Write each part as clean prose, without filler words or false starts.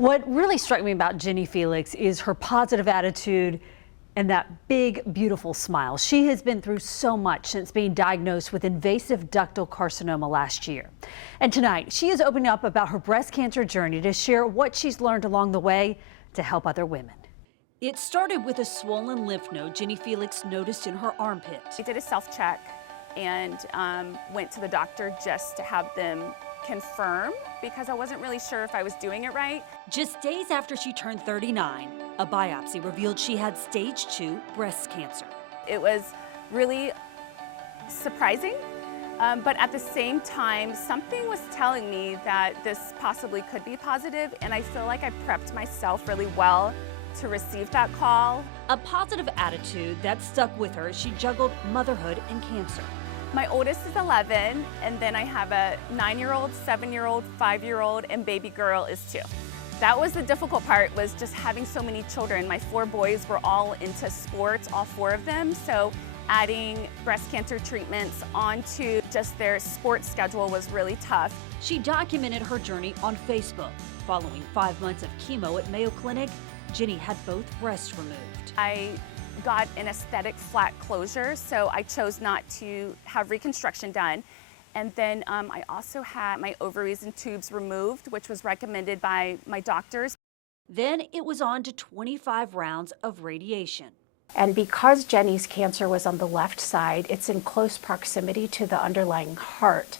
What really struck me about Jenny, Felix, is her positive attitude and that big, beautiful smile. She has been through so much since being diagnosed with invasive ductal carcinoma last year. And tonight, she is opening up about her breast cancer journey to share what she's learned along the way to help other women. It started with a swollen lymph node Jenny Felix noticed in her armpit. I did a self-check and went to the doctor just to have them confirm because I wasn't really sure if I was doing it right. Just days after she turned 39, a biopsy revealed she had stage 2 breast cancer. It was really surprising, but at the same time, something was telling me that this possibly could be positive, and I feel like I prepped myself really well to receive that call. A positive attitude that stuck with her as she juggled motherhood and cancer. My oldest is 11, and then I have a 9-year-old, 7-year-old, 5-year-old, and baby girl is 2. That was the difficult part, was just having so many children. My 4 boys were all into sports, all 4 of them, so adding breast cancer treatments onto just their sports schedule was really tough. She documented her journey on Facebook. Following 5 months of chemo at Mayo Clinic, Jenny had both breasts removed. I got an aesthetic flat closure, so I chose not to have reconstruction done. And then I also had my ovaries and tubes removed, which was recommended by my doctors. Then it was on to 25 rounds of radiation. And because Jenny's cancer was on the left side, it's in close proximity to the underlying heart.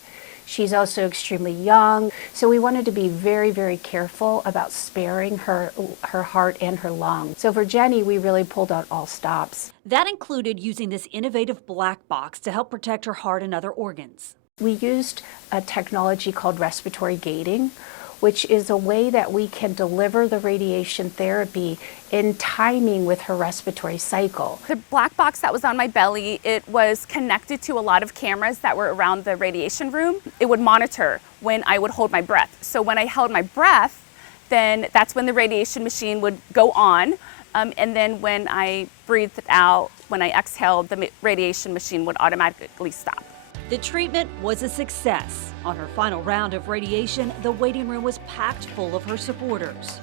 She's also extremely young, so we wanted to be very, very careful about sparing her heart and her lung. So for Jenny, we really pulled out all stops. That included using this innovative black box to help protect her heart and other organs. We used a technology called respiratory gating, which is a way that we can deliver the radiation therapy in timing with her respiratory cycle. The black box that was on my belly, it was connected to a lot of cameras that were around the radiation room. It would monitor when I would hold my breath. So when I held my breath, then that's when the radiation machine would go on. And then when I breathed out, when I exhaled, the radiation machine would automatically stop. The treatment was a success. On her final round of radiation, the waiting room was packed full of her supporters.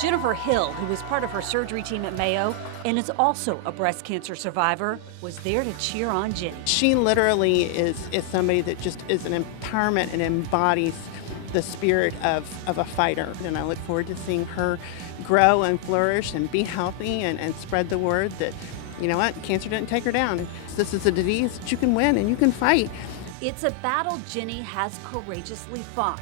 Jennifer Hill, who was part of her surgery team at Mayo and is also a breast cancer survivor, was there to cheer on Jenny. She literally is somebody that just is an empowerment and embodies the spirit of a fighter. And I look forward to seeing her grow and flourish and be healthy and spread the word that, you know what, cancer didn't take her down. This is a disease that you can win and you can fight. It's a battle Jenny has courageously fought.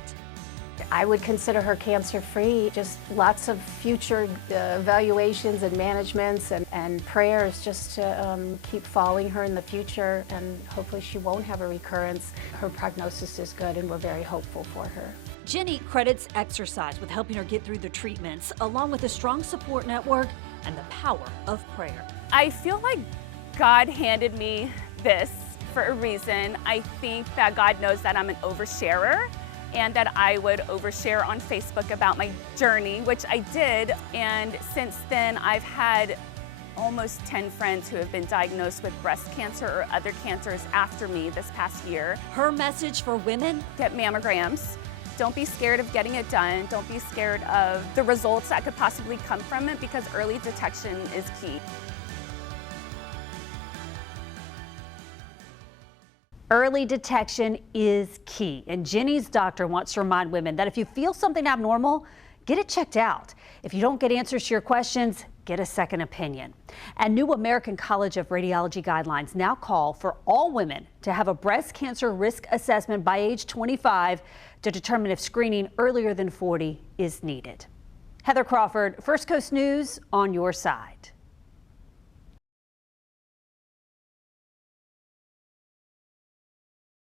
I would consider her cancer-free. Just lots of future evaluations and managements and prayers just to keep following her in the future, and hopefully she won't have a recurrence. Her prognosis is good and we're very hopeful for her. Jenny credits exercise with helping her get through the treatments, along with a strong support network and the power of prayer. I feel like God handed me this for a reason. I think that God knows that I'm an oversharer and that I would overshare on Facebook about my journey, which I did. And since then, I've had almost 10 friends who have been diagnosed with breast cancer or other cancers after me this past year. Her message for women? Get mammograms. Don't be scared of getting it done. Don't be scared of the results that could possibly come from it, because early detection is key. Early detection is key, and Jenny's doctor wants to remind women that if you feel something abnormal, get it checked out. If you don't get answers to your questions, get a second opinion. And new American College of Radiology guidelines now call for all women to have a breast cancer risk assessment by age 25 to determine if screening earlier than 40 is needed. Heather Crawford, First Coast News, on your side.